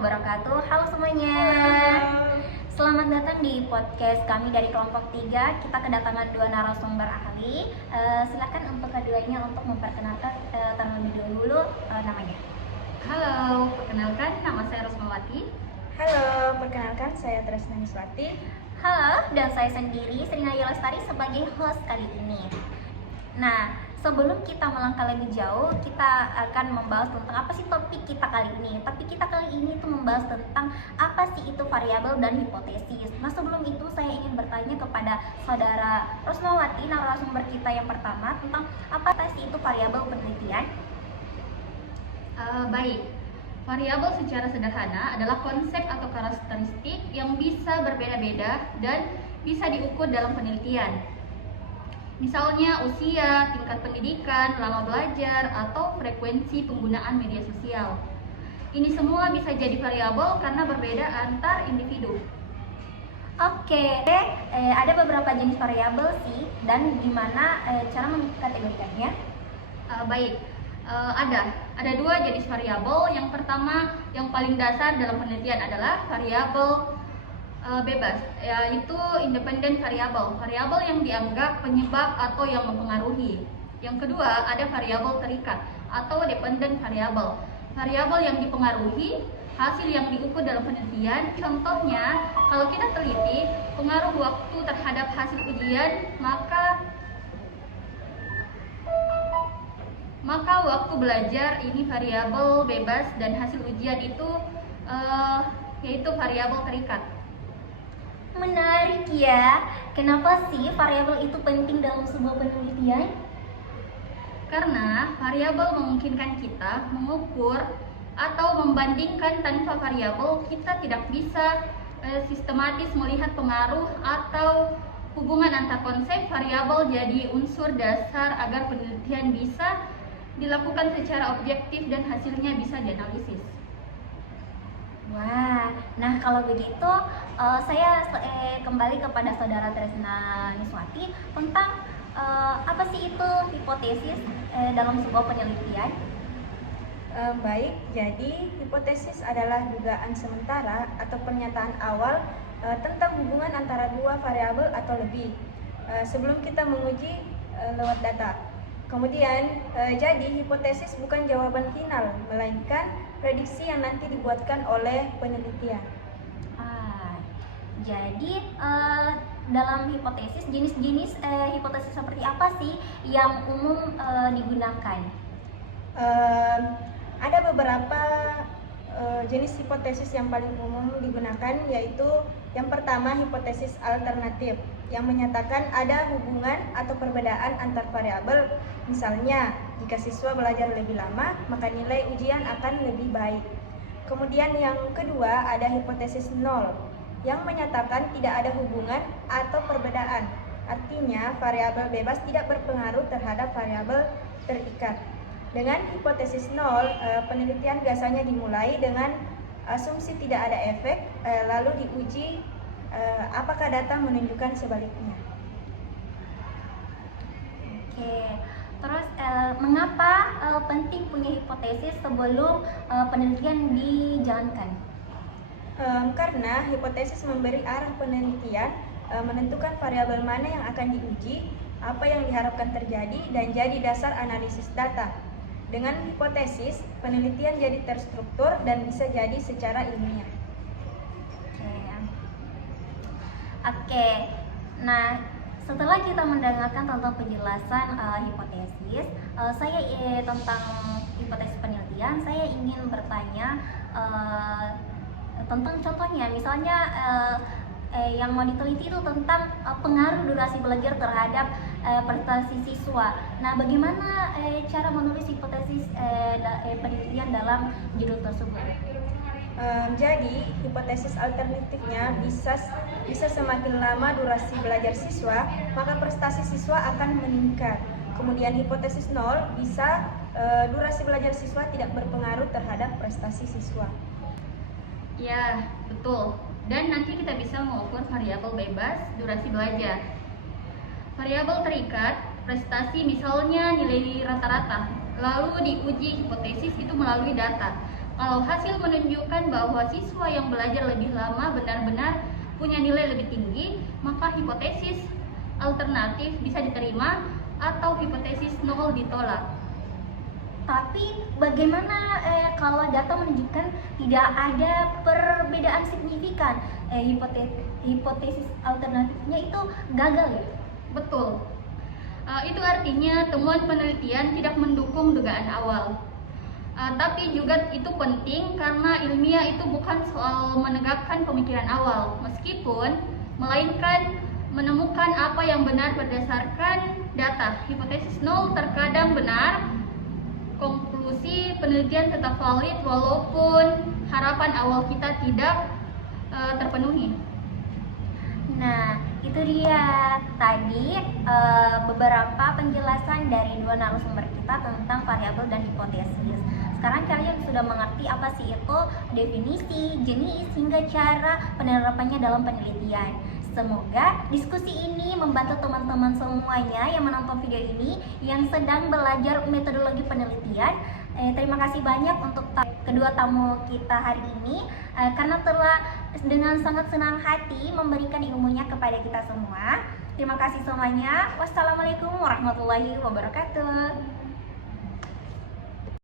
wabarakatuh. Halo semuanya. Selamat datang di podcast kami dari kelompok 3. Kita kedatangan 2 narasumber ahli. Silakan untuk keduanya untuk memperkenalkan terlebih dahulu namanya. Halo, perkenalkan nama saya Rosmawati. Halo, perkenalkan saya Tresna Niswati. Halo, dan saya sendiri Srinaya Lestari sebagai host kali ini. Nah, sebelum kita melangkah lebih jauh, kita akan membahas tentang apa sih topik kita kali ini. Topik kita kali ini itu membahas tentang apa sih itu variabel dan hipotesis. Nah, sebelum itu saya ingin bertanya kepada saudara Rosmawati, narasumber kita yang pertama, tentang apa sih itu variabel penelitian. Baik, variabel secara sederhana adalah konsep atau karakteristik yang bisa berbeda-beda dan bisa diukur dalam penelitian. Misalnya usia, tingkat pendidikan, lama belajar, atau frekuensi penggunaan media sosial. Ini semua bisa jadi variabel karena berbeda antar individu. Oke, ada beberapa jenis variabel sih, dan gimana cara mengkategorikannya? Baik, ada 2 jenis variabel. Yang pertama, yang paling dasar dalam penelitian adalah variabel bebas, yaitu independent variable, variabel yang dianggap penyebab atau yang mempengaruhi. Yang kedua, ada variabel terikat atau dependent variable, variabel yang dipengaruhi hasil yang diukur dalam penelitian. Contohnya, kalau kita teliti pengaruh waktu terhadap hasil ujian, maka waktu belajar ini variabel bebas, dan hasil ujian itu yaitu variabel terikat. Menarik ya. Kenapa sih variabel itu penting dalam sebuah penelitian? Karena variabel memungkinkan kita mengukur atau membandingkan. Tanpa variabel kita tidak bisa sistematis melihat pengaruh atau hubungan antar konsep. Variabel jadi unsur dasar agar penelitian bisa dilakukan secara objektif dan hasilnya bisa dianalisis. Wah, nah kalau begitu saya kembali kepada saudara Tresna Niswati tentang apa sih itu hipotesis dalam sebuah penelitian. Baik, jadi hipotesis adalah dugaan sementara atau pernyataan awal tentang hubungan antara 2 variabel atau lebih sebelum kita menguji lewat data. Kemudian, jadi hipotesis bukan jawaban final, melainkan prediksi yang nanti dibuatkan oleh penelitian. Jadi dalam hipotesis, jenis-jenis hipotesis seperti apa sih yang umum digunakan? Ada beberapa jenis hipotesis yang paling umum digunakan, yaitu yang pertama hipotesis alternatif yang menyatakan ada hubungan atau perbedaan antar variabel. Misalnya, jika siswa belajar lebih lama, maka nilai ujian akan lebih baik. Kemudian yang kedua ada hipotesis nol yang menyatakan tidak ada hubungan atau perbedaan. Artinya, variabel bebas tidak berpengaruh terhadap variabel terikat. Dengan hipotesis nol, penelitian biasanya dimulai dengan asumsi tidak ada efek, lalu diuji apakah data menunjukkan sebaliknya. Oke, terus mengapa penting punya hipotesis sebelum penelitian dijalankan? Karena hipotesis memberi arah penelitian, menentukan variabel mana yang akan diuji, apa yang diharapkan terjadi, dan jadi dasar analisis data. Dengan hipotesis, penelitian jadi terstruktur dan bisa jadi secara ilmiah. Oke, nah setelah kita mendengarkan tentang penjelasan hipotesis, tentang hipotesis penelitian, saya ingin bertanya tentang contohnya. Misalnya yang mau diteliti itu tentang pengaruh durasi belajar terhadap prestasi siswa. Nah, bagaimana cara menulis hipotesis penelitian dalam judul tersebut? Jadi, hipotesis alternatifnya bisa semakin lama durasi belajar siswa, maka prestasi siswa akan meningkat. Kemudian hipotesis nol bisa durasi belajar siswa tidak berpengaruh terhadap prestasi siswa. Ya, betul. Dan nanti kita bisa mengukur variabel bebas durasi belajar. Variabel terikat, prestasi misalnya nilai rata-rata, lalu diuji hipotesis itu melalui data. Kalau hasil menunjukkan bahwa siswa yang belajar lebih lama benar-benar punya nilai lebih tinggi, maka hipotesis alternatif bisa diterima atau hipotesis nol ditolak. Tapi bagaimana kalau data menunjukkan tidak ada perbedaan signifikan? Hipotesis alternatifnya itu gagal ya? Betul. Itu artinya temuan penelitian tidak mendukung dugaan awal. Tapi juga itu penting karena ilmiah itu bukan soal menegakkan pemikiran awal, melainkan menemukan apa yang benar berdasarkan data. Hipotesis nol terkadang benar, konklusi penelitian tetap valid walaupun harapan awal kita tidak terpenuhi. Nah, itu dia tadi beberapa penjelasan dari dua narasumber kita tentang variabel dan hipotesis. Sekarang kalian sudah mengerti apa sih itu definisi, jenis, hingga cara penerapannya dalam penelitian. Semoga diskusi ini membantu teman-teman semuanya yang menonton video ini yang sedang belajar metodologi penelitian. Terima kasih banyak untuk kedua tamu kita hari ini karena telah dengan sangat senang hati memberikan ilmunya kepada kita semua. Terima kasih semuanya. Wassalamualaikum warahmatullahi wabarakatuh.